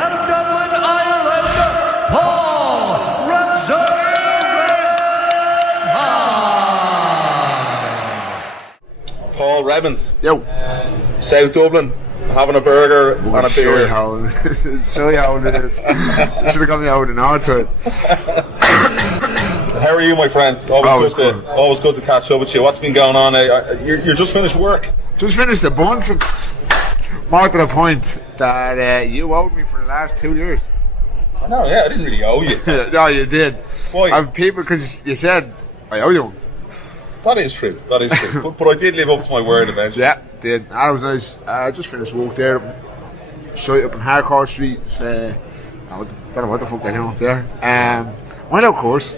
out of Dublin, Ireland, Paul Redmond. Paul Redmond. Yo. South Dublin. Having a burger and a beer. Show you how it is. Should have got me out in our time. How are you, my friends? Always good to catch up with you. What's been going on? You're just finished work. Just finished a bunch. More to the point that you owed me for the last 2 years. I know, yeah, I didn't really owe you. No, you did. Why? I have people, because you said I owe you. That is true. but I did live up to my word eventually. Yeah, did. That was nice. I just finished work there. Straight up in Harcourt Street. I don't know what the fuck they're doing up there. Went out course.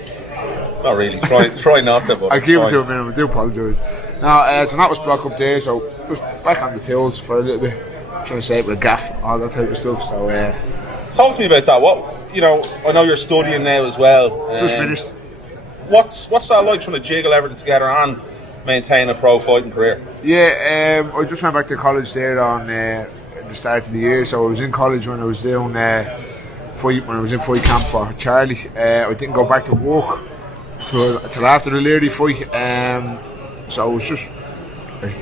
Not really. Try not to. But I gave it to a minute. I do apologise. No, so that was block up there. So just back on the tills for a little bit. Trying to save with gaff, all that type of stuff. So talk to me about that. I know you're studying now as well. Just finished. What's that like, trying to jiggle everything together and maintain a pro fighting career? Yeah, I just went back to college there on the start of the year. So I was in college when I was doing fight camp for Charlie. I didn't go back to work till after the Leary fight. So I was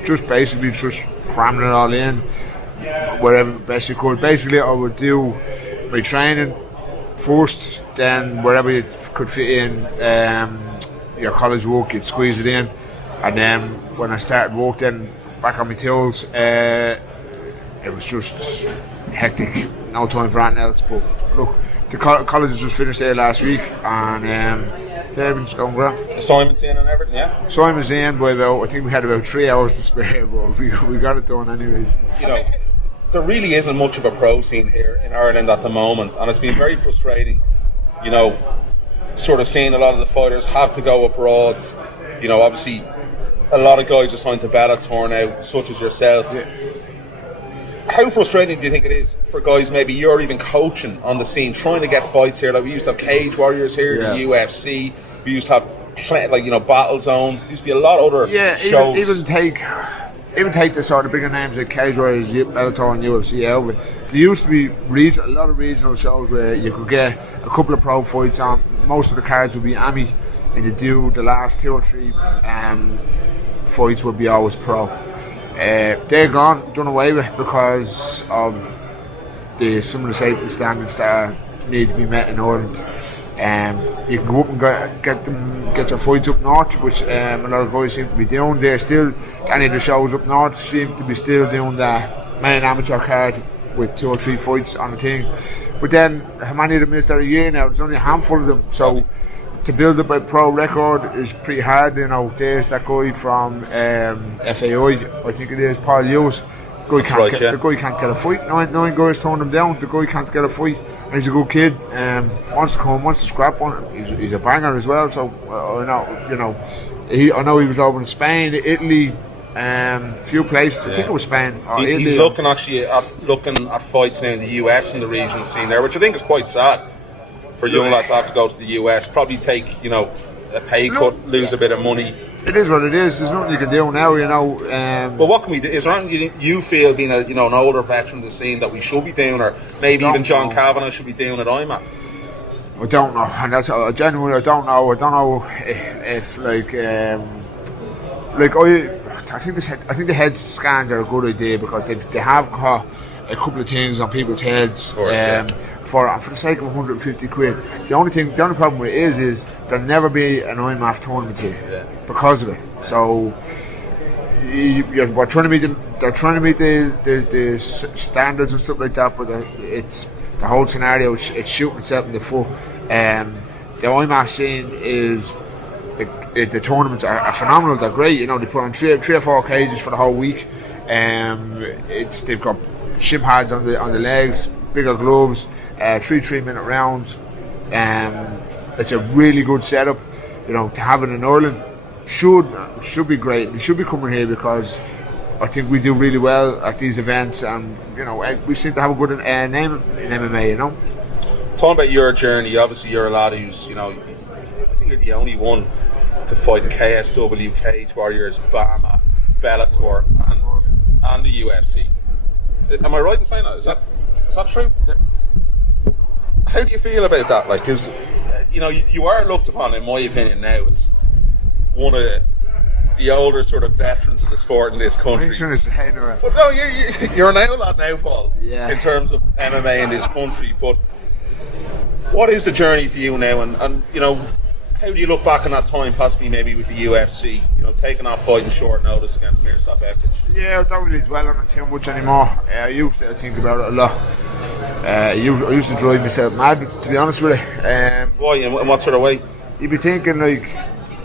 just basically cramming it all in wherever best you could. Basically, I would do my training first, then wherever you could fit in your college work, you'd squeeze it in, and then when I started work, then back on my tills, it was just hectic, no time for anything else. But look, the college has just finished there last week, and everything's going grand. Assignments in and everything, yeah? Assignments in by I think we had about 3 hours to spare, but we got it done anyways. There really isn't much of a pro scene here in Ireland at the moment, and it's been very frustrating, sort of seeing a lot of the fighters have to go abroad. Obviously a lot of guys are signed to Bellator now, such as yourself. Yeah. How frustrating do you think it is for guys, maybe you're even coaching on the scene, trying to get fights here? Like, we used to have Cage Warriors here, the UFC, we used to have Battle Zone, there used to be a lot of other shows. Even take the sort of bigger names like Cage Warriors, Bellator and UFC out. There used to be a lot of regional shows where you could get a couple of pro fights on. Most of the cards would be Ami, and you do the last 2 or 3 fights would be always pro. They're done away with because of some of the safety standards that need to be met in Ireland. You can go up and get your fights up north, which a lot of guys seem to be doing. They're still, any of the shows up north seem to be still doing the main amateur card with 2 or 3 fights on the thing. But then, how many of them is there a year now? There's only a handful of them. So to build up a pro record is pretty hard. There's that guy from FAI, I think it is, Paul Lewis. The guy can't get a fight. Nine guys turned him down. The guy can't get a fight, and he's a good kid. Wants to scrap one. He's a banger as well. So I know he was over in Spain, Italy, few places. I think it was Spain. He's looking at fights now in the US and the regional scene there, which I think is quite sad for young lads to have to go to the US. Probably take a pay cut, lose a bit of money. It is what it is. There's nothing you can do now, But what can we do? Is there anything you feel, being an older veteran of the scene, that we should be doing, or maybe even John Kavanagh should be doing at IMAT? I don't know, and that's genuinely I don't know. I don't know if I think the head scans are a good idea because they have got a couple of things on people's heads. Of course, for the sake of 150 quid. The only problem with it is there'll never be an IMAF tournament here because of it. So they're trying to meet the standards and stuff like that, but it's the whole scenario. It's shooting itself in the foot. The IMAF scene is the tournaments are phenomenal. They're great. They put on 3 or 4 cages for the whole week. They've got ship pads on the legs, bigger gloves, 3 3-minute rounds. It's a really good setup. To have it in Ireland should be great. They should be coming here because I think we do really well at these events, and we seem to have a good name in MMA. Talking about your journey, obviously you're a lad who's I think you're the only one to fight in KSW, Cage Warriors, BAMA, Bellator, and the UFC. Am I right in saying that? Is that true? Yeah. how do you feel about that? Like, because you are looked upon, in my opinion, now as one of the older sort of veterans of the sport in this country. But no, you're an outlaw now, Paul. Yeah. In terms of MMA in this country, but what is the journey for you now? And how do you look back on that time, possibly maybe with the UFC? Taking off fighting short notice against Mirsad Bektic. Yeah, I don't really dwell on it too much anymore. I used to think about it a lot. I used to drive myself mad, to be honest with you. Why? In what sort of way? You'd be thinking like,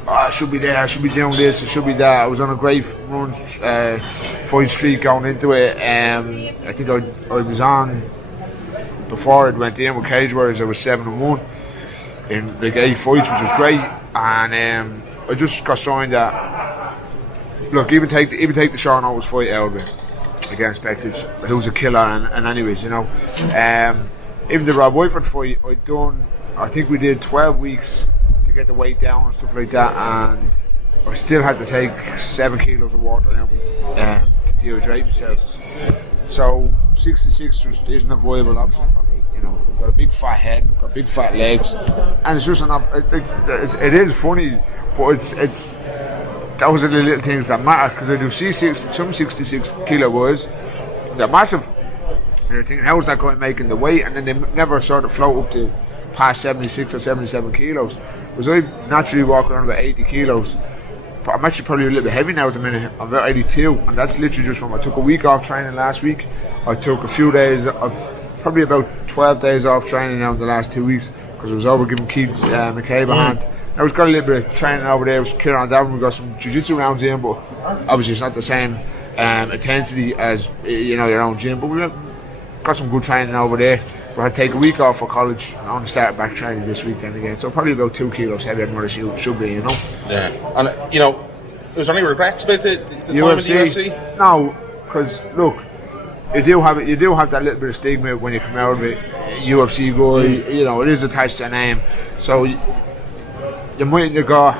I should be there, I should be doing this, I should be that. I was on a great run, fight streak going into it. I think I was on, before I went in with Cage Warriors, I was 7-1 in like 8 fights, which was great. And I just got signed that, look, even take the Sean Owens fight out of it against Bektic, who was a killer. And anyways, even the Rob Whiteford fight, I think we did 12 weeks to get the weight down and stuff like that, and I still had to take 7 kilos of water down to dehydrate myself. So 66 just isn't a viable option for me. I've got a big fat head, I've got big fat legs, and it's just it is funny, but it's those are the little things that matter, because I do see some 66 kilo boys, they're massive, and you're thinking, how's that guy making the weight? And then they never sort of float up to past 76 or 77 kilos. Because I naturally walk around about 80 kilos. But I'm actually probably a little bit heavy now at the minute. I'm about 82, and that's literally just from, I took a week off training last week. I took a few days, probably about 12 days off training now in the last 2 weeks, because I was over giving Keith McCabe a hand. I was got a little bit of training over there. I was Kieran Davin. We got some jiu-jitsu rounds in, but obviously it's not the same intensity as your own gym. But we got some good training over there. But I had to take a week off for college, and I want to start back training this weekend again. So probably about 2 kilos heavier than what it should be, Yeah, and was there any regrets about the time of the UFC? No, because look, you do have that little bit of stigma when you come out of it. UFC guy, it is attached to a name, so you mightn't go,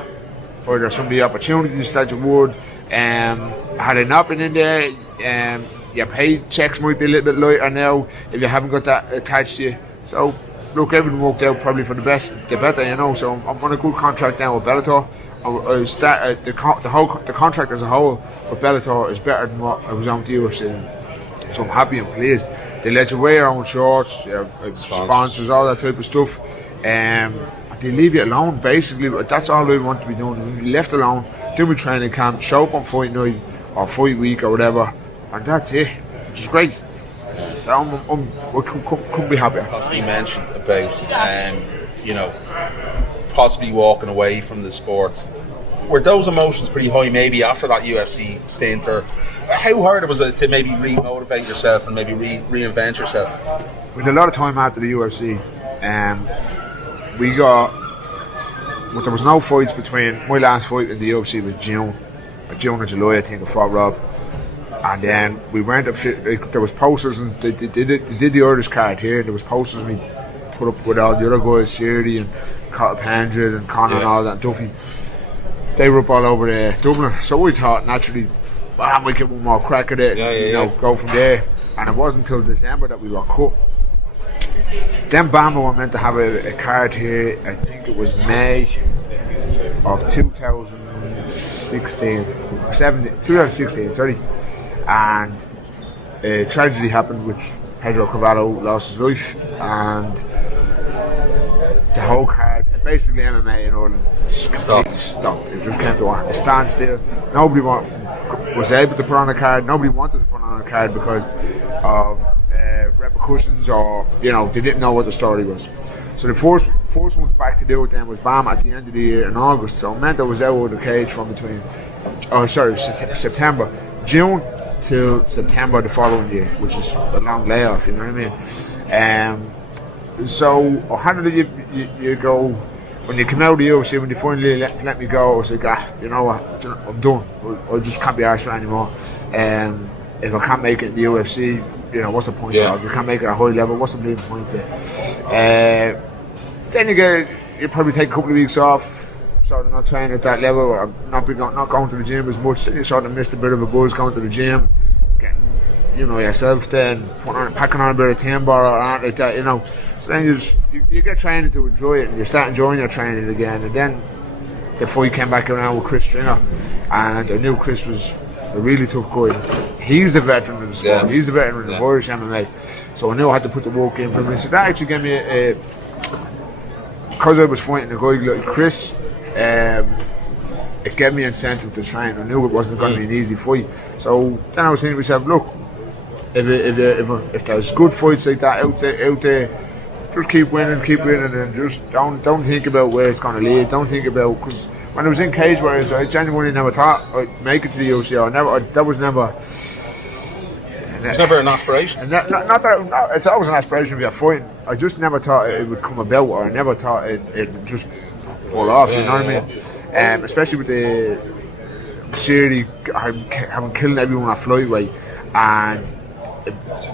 or there's some of the opportunities that you would. Had it not been in there, your paychecks might be a little bit lighter now if you haven't got that attached to you. So look, everything worked out probably for the better, So I'm on a good contract now with Bellator. The contract as a whole with Bellator is better than what I was on with the UFC. So I'm happy and pleased. They let you wear your own shorts, sponsors, all that type of stuff. They leave you alone, basically. That's all I want to be doing. You left alone, do my training camp, show up on fight night or fight week or whatever, and that's it, which is great. I couldn't be happier. You mentioned about possibly walking away from the sport. Were those emotions pretty high maybe after that UFC stint, or how hard was it to maybe re-motivate yourself and maybe reinvent yourself? We had a lot of time after the UFC. There was no fights between, my last fight in the UFC was June or July, I think, of Fort Rob. And then we went up, there was posters, and they did the Irish card here. There was posters we put up with all the other guys, Sirdy and Pendred and Conor and all that, and Duffy. They were up all over Dublin. So we thought, naturally, we get one more crack at it, go from there. And it wasn't until December that we were cut. Then Bama were meant to have a card here, I think it was May of 2016, sorry. And a tragedy happened, which Pedro Cavallo lost his life, and the whole card, basically MMA in Ireland, stopped. It just came to a standstill. Nobody was able to put on a card. Nobody wanted to put on a card because of repercussions, or they didn't know what the story was. So the first ones back to do it then was BAM at the end of the year in August. So Mento was out of the cage from between September, June to September the following year, which is a long layoff, you know what I mean? So how did you go when you come out of the UFC? When you finally let me go, I was like, you know what, I'm done. I just can't be arsed for anymore. If I can't make it in the UFC, what's the point? If you can't make it at a high level, what's the bleeding point there? Then you probably take a couple of weeks off, sort of not training at that level, or not going to the gym as much. Then you sort of missed a bit of a buzz going to the gym, getting you know yourself then packing on a bit of timber or anything like that, you know. So then you get training to enjoy it, and you start enjoying your training again. And then the fight came back around with Chris Stringer, and I knew Chris was a really tough guy. He's a veteran of the sport. He's a veteran of Irish MMA. So I knew I had to put the work in for him. So that actually gave me because I was fighting a guy like Chris, it gave me incentive to train. I knew it wasn't going to be an easy fight. So then I was thinking to myself, look, if there's good fights like that out there, just keep winning, and just don't think about where it's going to lead. Don't think about, because when I was in Cage Warriors, I genuinely never thought I'd make it to the UFC. That was never. It's never an aspiration. Not that it's always an aspiration to be a fighting. I just never thought it would come about, or I never thought it would just pull off. You know what I mean? Especially with the series having killed everyone at flyweight, and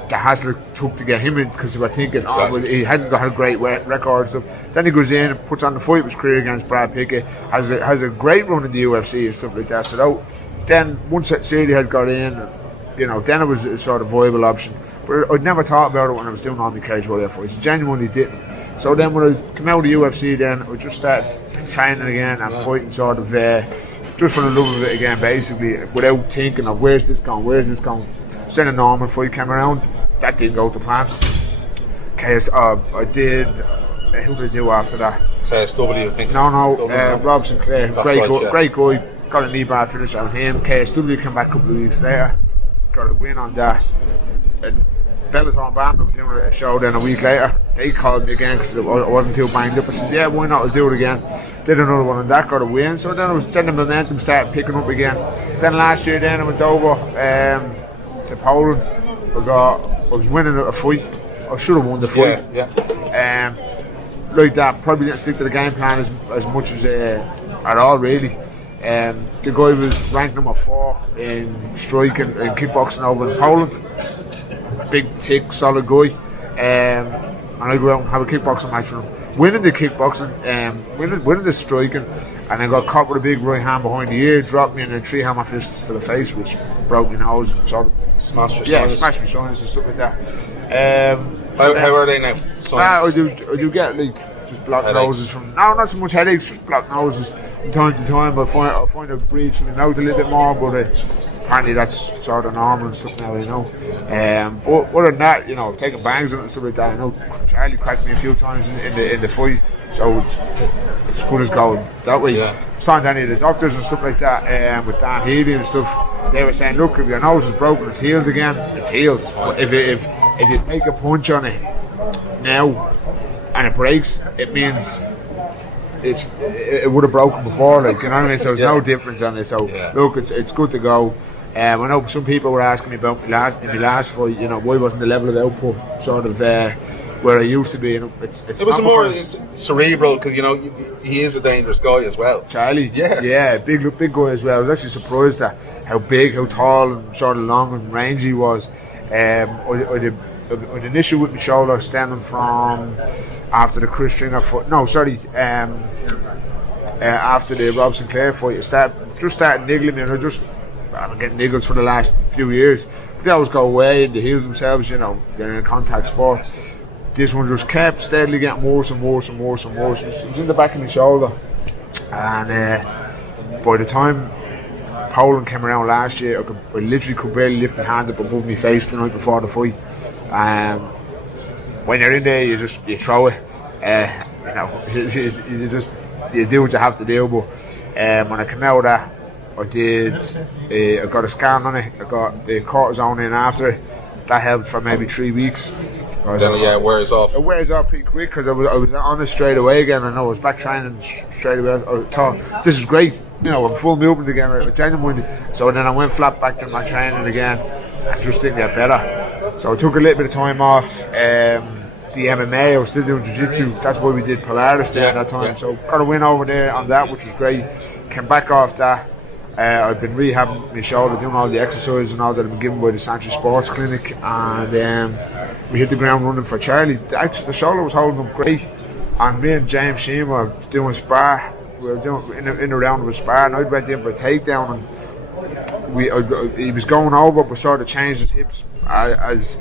the hassle it took to get him in, because they were thinking, well, he hadn't got a great record and stuff. Then he goes in and puts on the fight of his career against Brad Pickett, has a great run in the UFC and stuff like that. So then once that series had got in, you know, then it was a sort of viable option. But I'd never thought about it when I was doing all my Cage Warrior fights. Genuinely didn't. So then when I came out of the UFC, then I just started training again and fighting sort of just for the love of it again, basically, without thinking of where's this going. So then a normal fight came around. That didn't go to plan. I did. Who did I do after that? KSW, I think. No, Rob Sinclair, great guy. Got a knee bar finish on him. KSW came back a couple of weeks later. Got a win on that. And Bellator Dublin were doing a show then a week later. They called me again because I wasn't too banged up. I said, yeah, why not? I'll do it again. Did another one and that, got a win. So then the momentum started picking up again. Then last year then I went over to Poland. I was winning a fight. I should have won the fight. Like that, probably didn't stick to the game plan as much as at all really. The guy was ranked number 4 in striking and kickboxing over in Poland. Big, thick, solid guy. And I go out and have a kickboxing match with him. Winning the kickboxing, winning the striking, and I got caught with a big right hand behind the ear, dropped me, and then 3 hammer fists to the face, which broke my nose, sort of smashed your smashed my sinus and stuff like that. How are they now? I do get like just blocked noses from. No, not so much headaches, just blocked noses from time to time. I find a breach in the mouth a little bit more, but apparently that's sort of normal and stuff now, you know. But other than that, you know, I've taken bangs on it and stuff like that. I know Charlie cracked me a few times in the fight, so it's good as gold that way. I was talking to any of the doctors and stuff like that, with Dan Healy and stuff. They were saying, look, if your nose is broken, it's healed again. It's healed. But if you take a punch on it now and it breaks, it means it would have broken before, like, you know what I mean? So there's no difference on it. So look, it's good to go. I know some people were asking me about my last fight, you know, why wasn't the level of output sort of where I used to be. You know, it was more cerebral, because, you know, he is a dangerous guy as well. Charlie, big guy as well. I was actually surprised at how big, how tall, and sort of long and rangy he was. I had an issue with my shoulder stemming from after the Chris Stringer fight. No, sorry, after the Rob Sinclair fight, it started niggling me, and I've been getting niggles for the last few years. They always go away and they heal themselves, you know, they're in a contact sport. This one just kept steadily getting worse and worse and worse and worse. It was in the back of my shoulder, and by the time Poland came around last year, I literally could barely lift my hand up above my face the night before the fight. When you're in there, you throw it. You know, you do what you have to do. But when I came out of that, I got a scan on it. I got the cortisone in after it. That helped for maybe 3 weeks. Then it wears off. It wears off pretty quick, because I was on it straight away again. I know I was back training straight away. I thought, this is great. You know, I'm full movement again. I genuinely. So then I went flat back to my training again. I just didn't get better. So I took a little bit of time off. The MMA, I was still doing jiu-jitsu. That's why we did Polaris there at that time. So got a win over there on that, which was great. Came back off that. I've been rehabbing my shoulder, doing all the exercises and all that I've been given by the Sanctuary Sports Clinic, and we hit the ground running for Charlie. Actually, the shoulder was holding up great, and me and James Sheen were doing spar. We were doing in a round of a spar, and I went in for a takedown, and he was going over, but sort of changed his hips as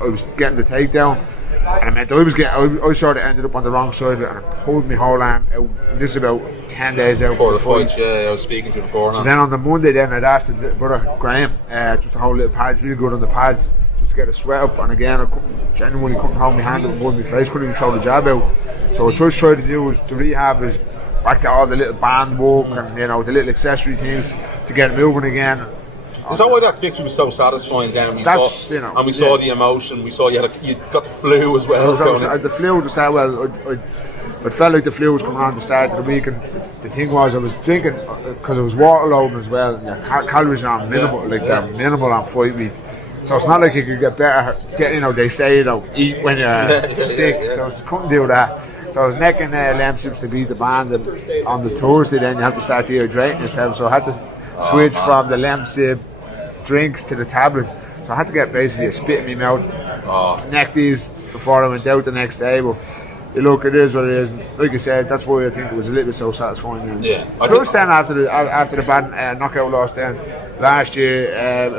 I was getting the takedown. And I meant I sort of ended up on the wrong side of it, and I pulled my whole arm out. This is about 10 days out before the fight. Yeah, I was speaking to you before. So then on the Monday, then I'd asked the brother Graham just to hold little pads, really good on the pads, just to get a sweat up. And again, I genuinely couldn't hold my hand up above my face, couldn't even throw the jab out. So what I tried to do was the rehab is back to all the little band work and the little accessory things to get it moving again. Is that why that victory was so satisfying? Then we saw the emotion. We saw you got the flu as well. The flu just that well. I felt like the flu was coming on the start of the week, and the thing was I was drinking because it was water loading as well. And your calories are minimal, they're minimal on fight week. So it's not like you could get better. They say eat when you're sick. So I couldn't do that. So I was necking lemsips to beat the band, and on the Thursday then you have to start dehydrating yourself. So I had to switch from the lemsip drinks to the tablets. So I had to get basically a spit in my mouth, neck these before I went out the next day. But look, it is what it is. Like I said, that's why I think it was a little bit so satisfying. Yeah. Plus then after the bad knockout loss then last year,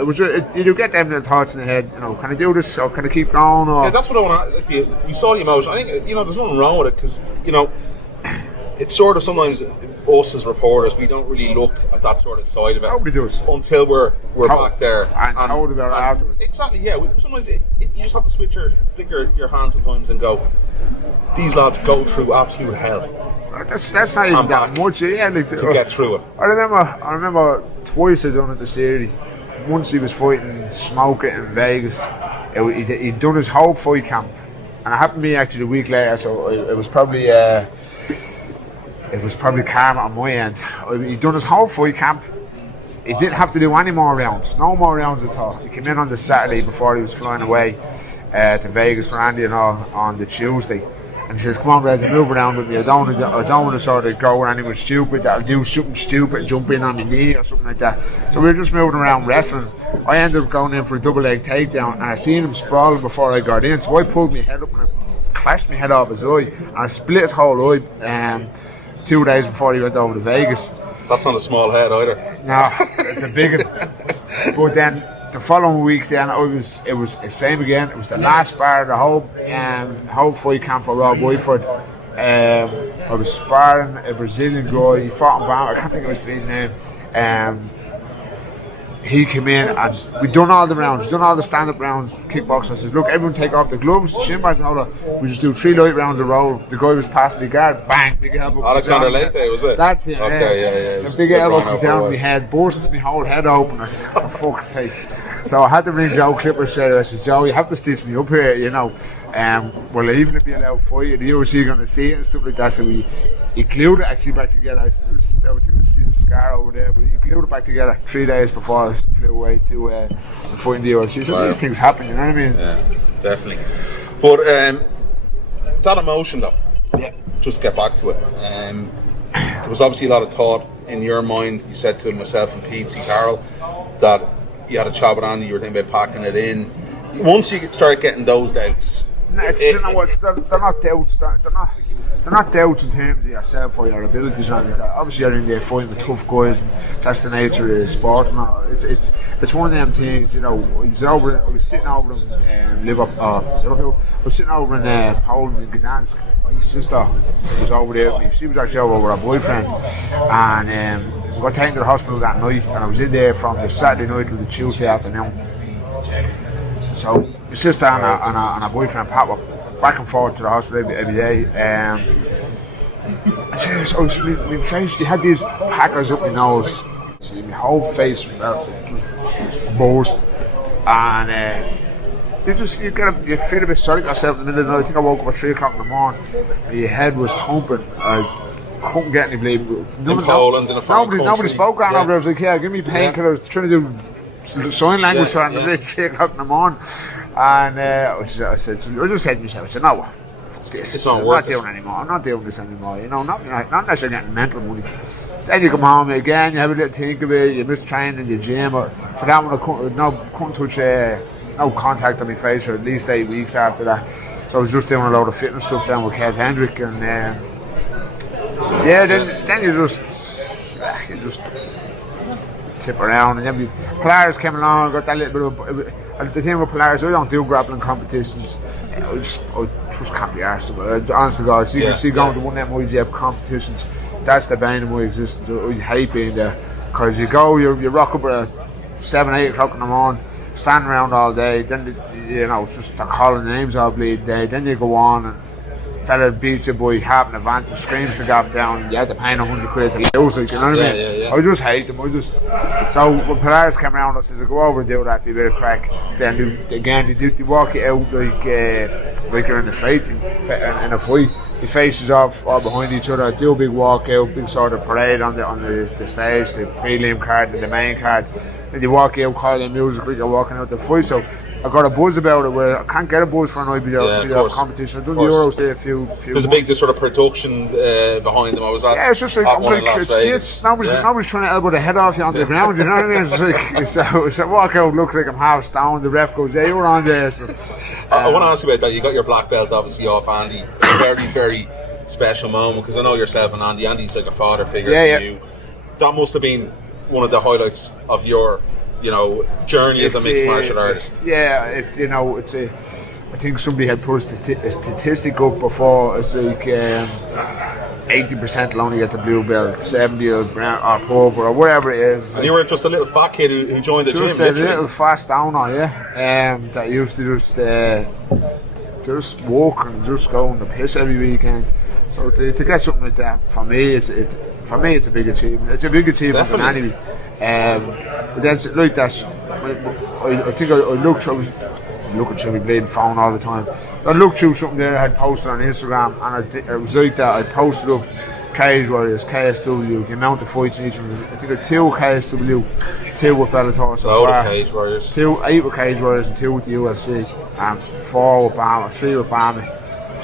you do get them little thoughts in the head. Can I do this or can I keep going? Or that's what I want to. We saw the emotion. I think there's nothing wrong with it because it's sort of sometimes us as reporters, we don't really look at that sort of side of it. Nobody does until we're back there and told about it afterwards. Exactly. Yeah. Sometimes you just have to flick your hands sometimes and go. These lads go through absolute hell. That's not even that much. Yeah, to get through it. I remember twice I done it this year. Once he was fighting Smoke It in Vegas. He'd done his whole fight camp, and it happened to me actually a week later. So it was probably karma on my end. He'd done his whole fight camp. He didn't have to do any more rounds. No more rounds at all. He came in on the Saturday before he was flying away to Vegas for Andy and all on the Tuesday. And he says, come on, Red, move around with me. I don't want to sort of go where anyone stupid. I'll do something stupid, jump in on my knee or something like that. So we were just moving around wrestling. I ended up going in for a double leg takedown, and I seen him sprawling before I got in. So I pulled my head up and I clashed my head off his eye. And I split his whole eye 2 days before he went over to Vegas. That's not a small head either. No, it's a big one. But then the following week, then it was the same again. It was the last bar, the whole fight camp for Rob Whiteford. I was sparring a Brazilian guy. He fought in Bam. I can't think of his name. He came in and we done all the rounds, done all the stand-up rounds, kickboxing. I said, look, everyone take off the gloves, shin bars and all that. We just do 3 light rounds a roll. The guy was passing the guard, bang, big elbow. Alexander Leite, was it? That's it. Okay, yeah. The big elbow comes down my head, bursts my whole head open. I said, for fuck's sake. So I had to ring Joe Clipper. I said, Joe, you have to stitch me up here, Well, even if you allow fight, the UFC going to see it and stuff like that. So he glued it actually back together. I didn't see the scar over there, but he glued it back together 3 days before I flew away to the fight in the UFC. So these things happen, you know what I mean? Yeah, definitely. But that emotion, though. Yeah. Just get back to it. There was obviously a lot of thought in your mind. You said to myself and Pete Carroll that you had a chat with Andy, you were thinking about packing it in. Once you start getting those doubts, they're not doubts. They're not doubts in terms of yourself or your abilities or anything like that. Obviously, you're in there fighting with tough guys, and that's the nature of the sport. It's one of them things. I was sitting over in Liverpool. I was sitting over in Poland in Gdansk. My sister was over there with me. She was actually over with her boyfriend, and we got taken to the hospital that night. And I was in there from the Saturday night till the Tuesday afternoon. So my sister and her boyfriend Pat were back and forth to the hospital every day. My face, they had these packers up my nose. My whole face felt just burst. And you feel a bit sorry for yourself in the middle of the night. I think I woke up at 3 o'clock in the morning. My head was thumping. I couldn't get any bleed. Nobody spoke on over there. I was like, yeah, give me painkillers. I was trying to do sign language for him at 3 o'clock in the morning. And I just said to myself, I said, no, fuck this. I'm not doing anymore. I'm not doing this anymore. Not unless you're getting mental money. Then you come home again, you have a little think of it, you miss training in the gym. Or for that one, I couldn't touch no contact on my face for at least 8 weeks after that. So I was just doing a load of fitness stuff down with Kev Hendrick. And then you just tip around, and then Polaris came along and got that little bit of. The thing with Polaris, I don't do grappling competitions. I just can't be arsed. Honest to God, see going to one of them IGF competitions, that's the bane of my existence. I hate being there, because you rock up at 7, 8 o'clock in the morning, stand around all day, then it's just they're calling names all bleed day, then you go on and fella beats you by half an event and screams the gaff down, and you had to pay 100 quid to lose, like, you know what I mean? Yeah. I just hate them. So when Polaris came around, I said, go over and do that, be a bit of crack. Then you walk it out like you're in a fight, in a fight. The faces off all behind each other, do a big walk out, big sort of parade on the stage, the prelim card and the main card. Then you walk out, call the music like you're walking out the fight. So I got a buzz about it where I can't get a buzz for an IBF competition. I've done the Euros there a few There's a big sort of production behind them. I was at it's just like nobody's trying to elbow the head off you on the ground, you know what I mean? It's like so walk out, look like I'm half stoned, the ref goes, yeah, you were on there. So, I want to ask you about that. You got your black belt obviously off Andy. A very, very special moment, because I know yourself and Andy. Andy's like a father figure to you. That must have been one of the highlights of your journey as a mixed martial artist. I think somebody had put a statistic up before. It's like 80% will only get the blue belt, 70 or purple or whatever it is. And you were just a little fat kid who joined the gym. Just a little fast downer, that used to just walk and just go on the piss every weekend. So to get something like that, for me, it's a big achievement. It's a big achievement for anybody. But that's like I think I was looking through my bleeding phone all the time. I looked through something there I had posted on Instagram, and it was like that. I posted up Cage Warriors, KSW, the amount of fights in each one. I think I 2 KSW, 2 with Bellator so far. Cage Warriors. 8 with Cage Warriors and 2 with the UFC, and 4 with Bama, 3 with Bama,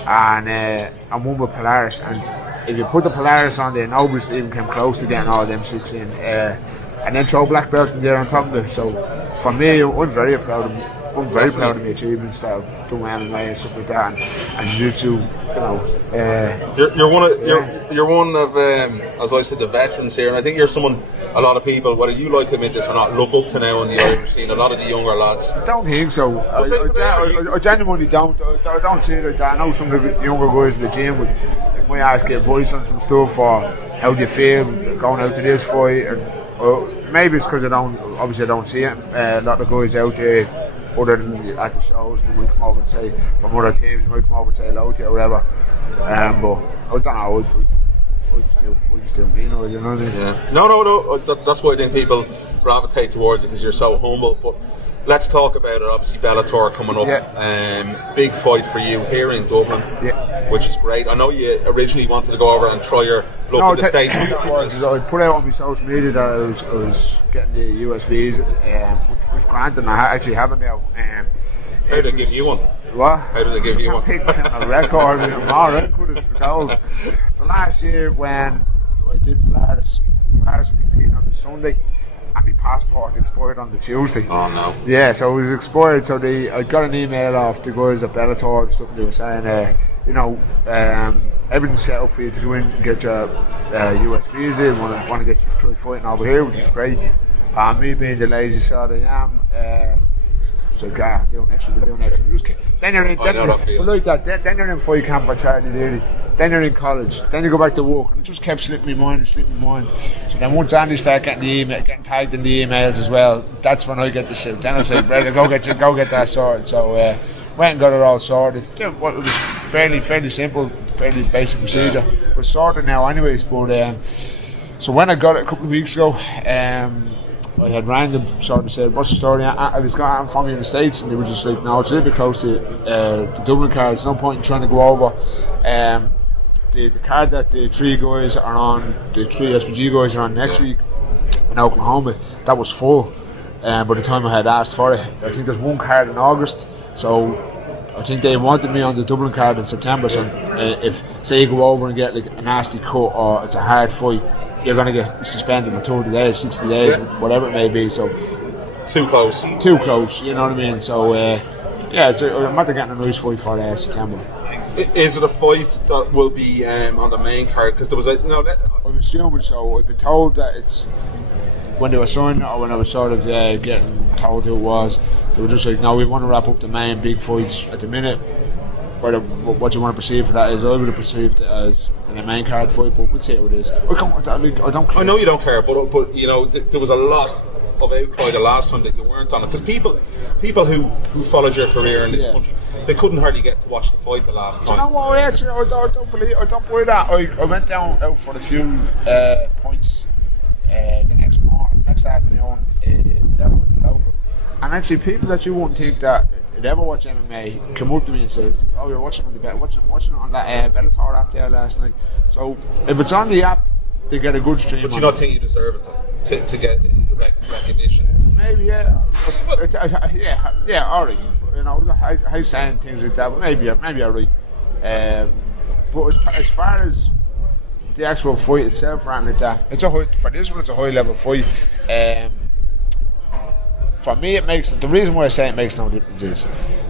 and 1 with Polaris. And if you put the Polaris on there, nobody even came close to getting all them 6 in. And then throw black belt in there on top of it. So for me, I'm very proud of my achievements. I've done MMA and stuff like that, and jiu-jitsu. You're one of as I said, the veterans here, and I think you're someone a lot of people, whether you like to admit this or not, look up to now in the Irish scene. A lot of the younger lads. I don't think so. I genuinely don't. I don't see it like that. I know some of the younger guys in the gym might ask you advice on some stuff, or how do you feel going out to this fight, and maybe it's because I don't see it. A lot of guys out there, other than at the shows, they might come over and say, from other teams, they might come over and say hello to you or whatever. But I don't know. I just do me, you know what I mean? Yeah. No. That's why I think people gravitate towards it, because you're so humble. But let's talk about it. Obviously, Bellator coming up. Big fight for you here in Dublin, which is great. I know you originally wanted to go over and try your luck in the States. I put out on my social media that I was getting the US visa, which was granted, and I actually have it now. How did they give you one? What? How did they give you one? A record, I'm all right, good as gold. So last year when I did Polaris was competing on the Sunday, and my passport expired on the Tuesday. Oh no. Yeah, so it was expired. So I got an email off the guys at Bellator or something. They were saying, everything's set up for you to go in and get your US visa. Want to get you to try fighting over here, which is great. Me being the lazy sod I am, so doing extra. Then you're in, then you're in fight camp for charity duty. Then you're in college. Then you go back to work, and it just kept slipping my mind. So then once Andy started getting tagged in the emails as well, that's when I get the shit. Then I said, brother, go get that sorted. So went and got it all sorted. It was fairly simple, fairly basic procedure. We're sorted now, anyways. But so when I got it a couple of weeks ago, I had rang them, sort of said, what's the story? I was going from me in the States, and they were just like, no, it's a little bit close to the Dublin card. There's no point in trying to go over. The card that the 3 guys are on, the 3 SPG guys are on next week in Oklahoma, that was full. By the time I had asked for it, I think there's 1 card in August, so I think they wanted me on the Dublin card in September. So if, say, you go over and get like a nasty cut or it's a hard fight, you're going to get suspended for 30 days, 60 days, whatever it may be. So too close, you know what I mean? So I'm after getting a nice fight for September. Is it a fight that will be on the main card? Because there was I'm assuming so. I've been told that it's when they were signing or when I was sort of getting told who it was, they were just like, no, we want to wrap up the main big fights at the minute. But what you want to perceive for that is I would have perceived it as a main card fight, but we'll see how it is. I don't care. I know you don't care, but you know, there was a lot of outcry the last time that you weren't on it, because people who followed your career in this country, they couldn't hardly get to watch the fight the last time. No, well, actually, I don't believe that. I went down out for a few points the next afternoon down with the local, and actually people that you wouldn't think that ever watch MMA come up to me and says, "Oh, you're watching on the watching it on that Bellator app there last night." So if it's on the app, they get a good stream. But you not think you deserve it to get recognition? Maybe, yeah, alright. You know, I saying things like that, but maybe alright. But as far as the actual fight itself, or anything like that, for this one, it's a high level fight. For me, the reason why I say it makes no difference is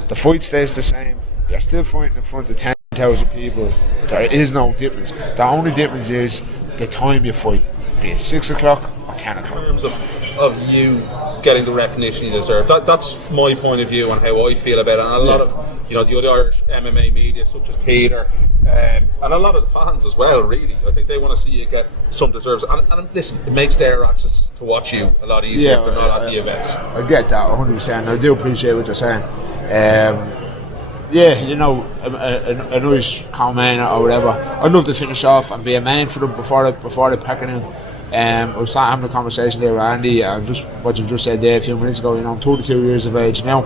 the fight stays the same. You're still fighting in front of 10,000 people. There is no difference. The only difference is the time you fight, be it 6 o'clock or 10 o'clock. In terms of you getting the recognition you deserve, that's my point of view on how I feel about it. And a lot of the other Irish MMA media, such as Peter, and a lot of the fans as well, really, I think they want to see you get some deserves. And listen, it makes their access to watch you a lot easier if they're not at the events. I get that 100%. I do appreciate what you're saying. You know, a nice comment or whatever. I'd love to finish off and be a man for them before they pack it in. I was having a conversation there with Andy, and just what you've just said there a few minutes ago. You know, I'm 32 years of age now.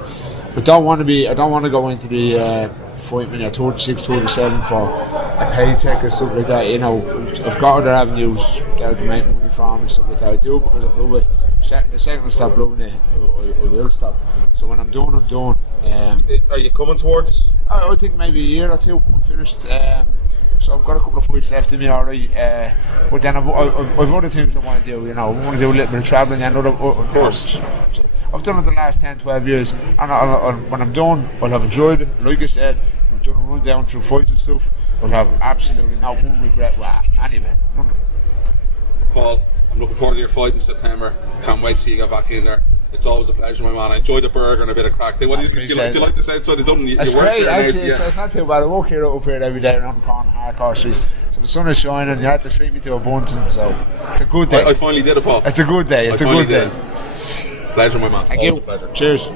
I don't want to go into the fight when you're 36, 37 for a paycheck or stuff like that. You know, I've got other avenues that I can make money from and stuff like that. I do it because I love it. The second I stop loving it, I will stop. So when I'm done, I'm done. Are you coming towards? I think maybe a year or two I'm finished. So I've got a couple of fights left in me already. But then I've other things I want to do. You know, I want to do a little bit of travelling and of course. So I've done it the last 10, 12 years, and when I'm done, I'll have enjoyed it. Like I said, we've done a run down through fights and stuff. I'll have absolutely not one regret with any of it. None of it. Paul, I'm looking forward to your fight in September. Can't wait to see you get back in there. It's always a pleasure, my man. I enjoy the burger and a bit of crack. Do you like the south side of Dublin? It's great, actually. It's not too bad. I walk here up here every day around the corner, Hardcore Street. So the sun is shining. You have to treat me to a bunsen. So it's a good day. I finally did it, Paul. It's a good day. It's a good day. Pleasure, my man. Thank always you. A pleasure. Cheers.